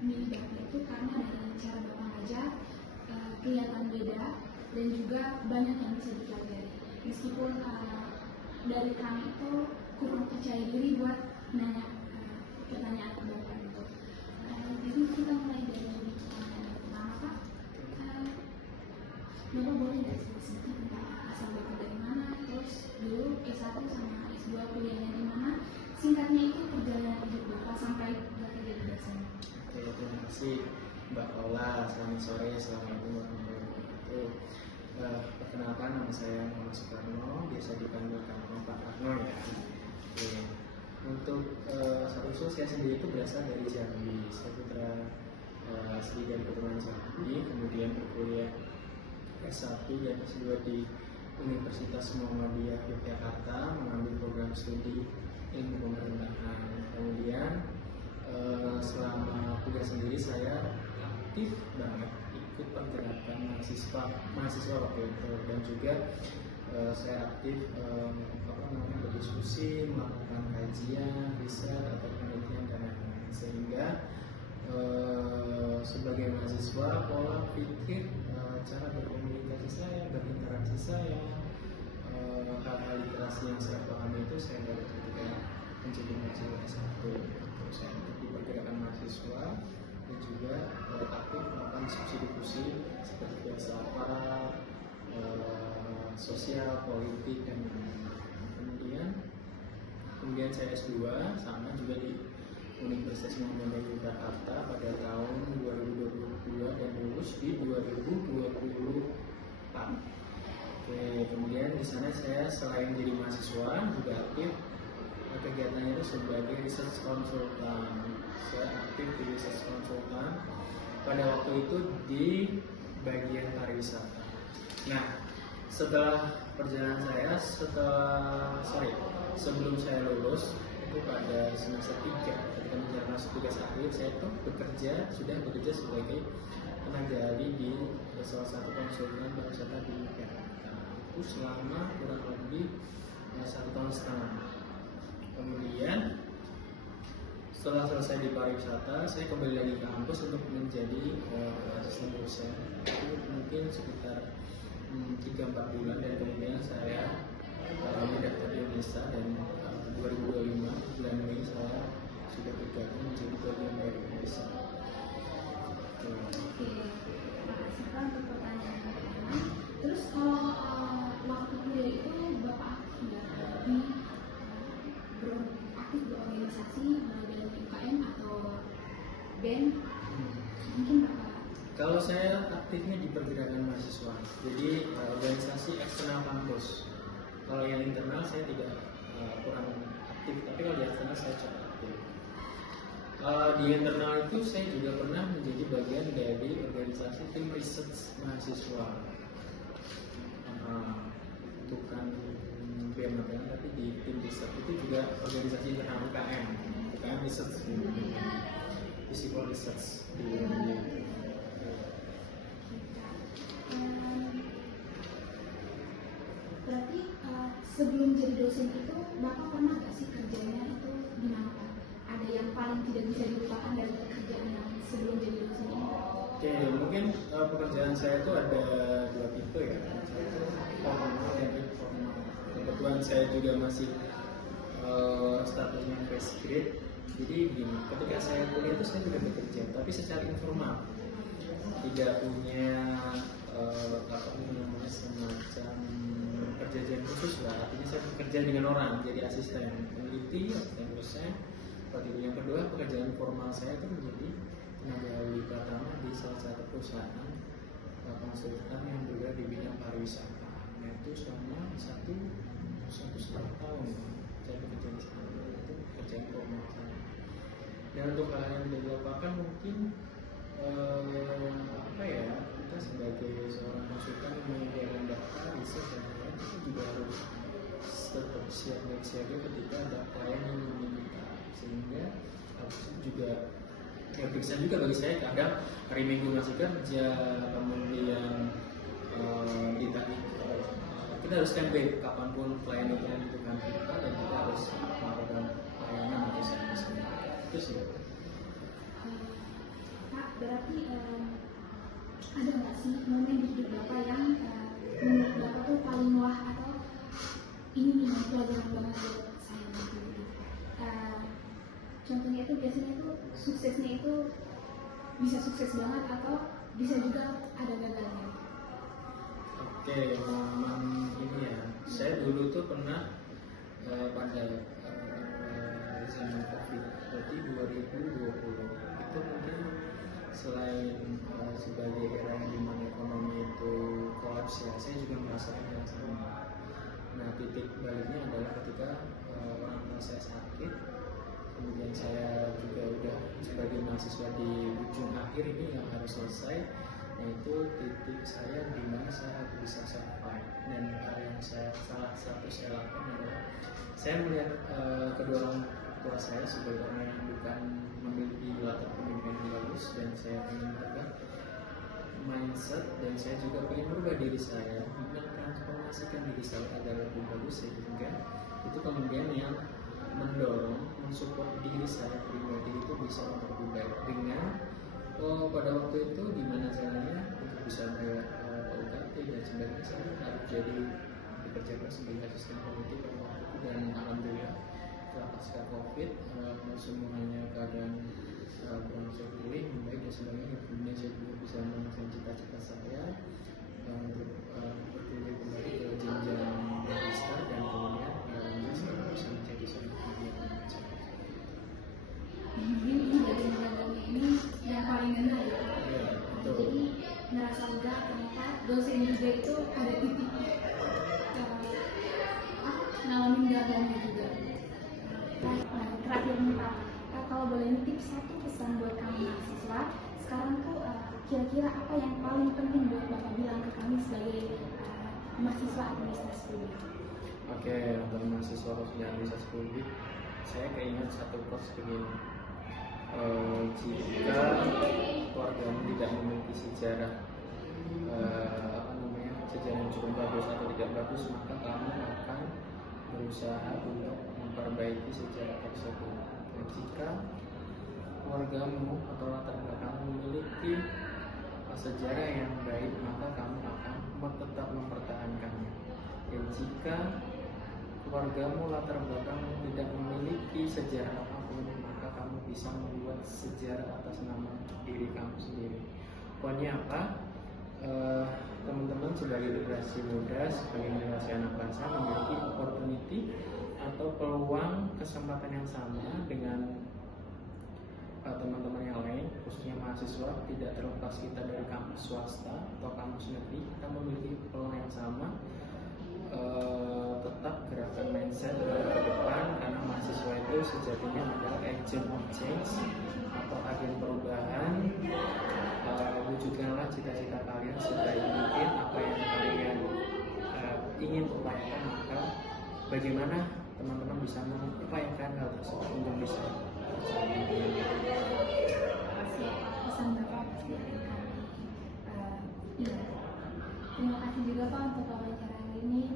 milih Bapak itu karena dari cara Bapak ngajar kelihatan beda dan juga banyak yang bisa dipelajari. Meskipun dari kami itu kurang percaya diri buat nanya pertanyaan ke Bapak gitu. Jadi kita mulai dari pertanyaan yang pertama, Pak. Bapak boleh nggak sedikit tentang asal Bapak dari mana, terus dulu S1 sama S2 kuliahnya di mana, singkatnya itu perjalanan hidup Bapak sampai Bapak jadi dosen. Oke, terima kasih Mbak Paula. Selamat sore, assalamualaikum warahmatullahi wabarakatuh. Perkenalkan, nama saya Muhammad Soekarno, biasa dipanggil Pak Arno ya. Oke. Untuk asal usul saya sendiri itu berasal dari Jambi. Saya putra asli dari keturunan Jambi, kemudian berkuliah S1 dan S2 di Universitas Muhammadiyah Yogyakarta, mengambil program studi ilmu pemerintahan. Kemudian selama kuliah sendiri saya aktif banget ikut pergerakan mahasiswa waktu itu, dan juga saya aktif berdiskusi, melakukan kajian, riset atau penelitian dan lain-lain, sehingga sebagai mahasiswa pola pikir, cara berkomunikasi saya, berinteraksi saya, hal-hal literasi yang saya pahami itu saya dapat ketika menjadi mahasiswa S1. Saya aktif di pergerakan mahasiswa dan juga aktif melakukan diskusi seperti filsafat, sosial, politik, dan kemudian saya S2 sama juga di Universitas Muhammadiyah Yogyakarta pada tahun 2022 dan lulus di 2024. Oke, kemudian di sana saya selain jadi mahasiswa juga aktif kegiatannya itu sebagai research consultant. Saya aktif di research consultant pada waktu itu di bagian pariwisata. Nah, setelah perjalanan saya, sebelum saya lulus itu pada semester 3 ketika menjalankan tugas akhir, saya tuh sudah bekerja sebagai tenaga ahli di salah satu konsultan pariwisata di Jakarta. Itu selama kurang lebih 1,5 tahun. Kemudian setelah selesai di pariwisata, saya kembali lagi ke kampus untuk menjadi asisten dosen. Itu mungkin sekitar 3-4 bulan, dan kemudian saya mendaftar di UNESA, dan 2025 bulan Mei saya sudah bergabung menjadi bagian dari UNESA. Oke, makasih Pak untuk pertanyaan yang pertama. Terus kalau waktu kuliah itu Bapak sudah aktif berorganisasi mulai dari UKM atau BEM? Mungkin Bapak. Kalau saya aktifnya di pergerakan mahasiswa, jadi organisasi eksternal kampus. Kalau yang internal saya tidak kurang aktif, tapi kalau di eksternal saya cukup aktif. Di internal itu saya juga pernah menjadi bagian dari organisasi tim research mahasiswa, bukan BEM tapi di tim research itu juga organisasi internal UKM research, physical research di Berarti sebelum jadi dosen itu Bapak pernah nggak sih kerjanya itu di mana Pak? Ada yang paling tidak bisa dilupakan dari pekerjaan yang sebelum jadi dosen ini? Oke, mungkin pekerjaan saya itu ada 2 tipe ya. Satu formal dan informal. Kebetulan saya juga masih statusnya fresh grade. Jadi begini, ketika saya kuliah itu saya juga bekerja, tapi secara informal, tidak punya semacam perjanjian khusus lah. Artinya saya bekerja dengan orang, jadi asisten peneliti, asisten dosen. Yang kedua, pekerjaan formal saya itu menjadi tenaga ahli pertama di salah satu perusahaan konsultan yang bergerak di bidang pariwisata. Nah, itu selama 1,5 tahun saya bekerja di sana. Itu pekerjaan formal saya. Dan untuk hal yang tidak dilupakan mungkin kita sebagai seorang konsultan yang menyediakan data, riset dan lain-lain, itu juga harus tetap siap dan siaga ketika ada klien yang meminta, sehingga harus juga bisa juga bagi saya kadang hari Minggu masih kerja, kemudian kita harus standby kapanpun klien itu yang membutuhkan kita, dan kita harus melakukan pelayanan atau service. Itu sih. berarti ada nggak sih momen di hidup Bapak yang menurut Bapak tuh paling wah atau ini nih pelajaran banget buat saya gitu. Contohnya itu biasanya itu suksesnya itu bisa sukses banget atau bisa juga ada gagalnya. Oke, momen ini ya, saya dulu tuh pernah pada zaman COVID, berarti 2020 itu mungkin selain sebagai era yang dimana ekonomi itu kolaps ya, saya juga merasakan yang sama. Nah, titik baliknya adalah ketika orang tua saya sakit, kemudian saya juga udah sebagai mahasiswa di ujung akhir ini yang harus selesai. Nah, itu titik saya di mana saya harus bisa survive, dan hal yang salah satu saya lakukan adalah saya melihat kedua orang tua saya sebagai orang yang bukan memiliki latar pendidikan yang bagus, dan saya ingin merubah mindset, dan saya juga ingin merubah diri saya, mentransformasikan diri saya agar lebih bagus, sehingga itu kemudian yang mendorong, mensupport diri saya pribadi itu bisa lebih baik dengan pada waktu itu gimana caranya untuk bisa bayar UKT dan sebagainya. Saya harus jadi bekerja sebagai asisten politik pada waktu itu, dan alhamdulillah setelah pasca COVID semuanya keadaan berangsur pulih membaik dan sebagainya. Kemudian saya juga bisa menemukan cita-cita saya untuk berkuliah kembali ke jenjang magister, dan kemudian alhamdulillah sekarang bisa menjadi seorang pendidik. Ini dari gagalnya ini yang paling rendah ya. Betul. Jadi ngerasa lega ternyata dosen juga itu ada titik ngalamin gagalnya juga. Nah, terakhir nih Pak, kalau boleh nitip satu pesan buat kami mahasiswa sekarang tuh kira-kira apa yang paling penting buat Bapak bilang ke kami sebagai mahasiswa administrasi publik? Oke, untuk mahasiswa khususnya administrasi publik, saya keinget satu quotes begini. Jika keluargamu tidak memiliki sejarah sejarah yang cukup bagus atau tidak bagus, maka kamu akan berusaha untuk memperbaiki sejarah tersebut. Dan jika keluargamu atau latar belakangmu memiliki sejarah yang baik, maka kamu akan tetap mempertahankannya. Dan jika keluargamu latar belakangmu tidak memiliki sejarah apapun, maka kamu bisa membuat sejarah atas nama diri kamu sendiri. Pokoknya apa? Teman-teman sebagai generasi muda, sebagai generasi anak bangsa memiliki opportunity atau peluang kesempatan yang sama dengan teman-teman yang lain, khususnya mahasiswa. Tidak terlepas kita dari kampus swasta atau kampus negeri, kita memiliki peluang yang sama. Tetap gerakan mindset ke depan, karena mahasiswa itu sejatinya adalah agent of change atau agen perubahan. Wujudkanlah cita-cita kalian sebaik mungkin, apa yang kalian ingin upayakan, maka bagaimana teman-teman bisa mengupayakan hal tersebut untuk bisa pesan Bapak iya. Terima kasih juga Pak untuk wawancara ini.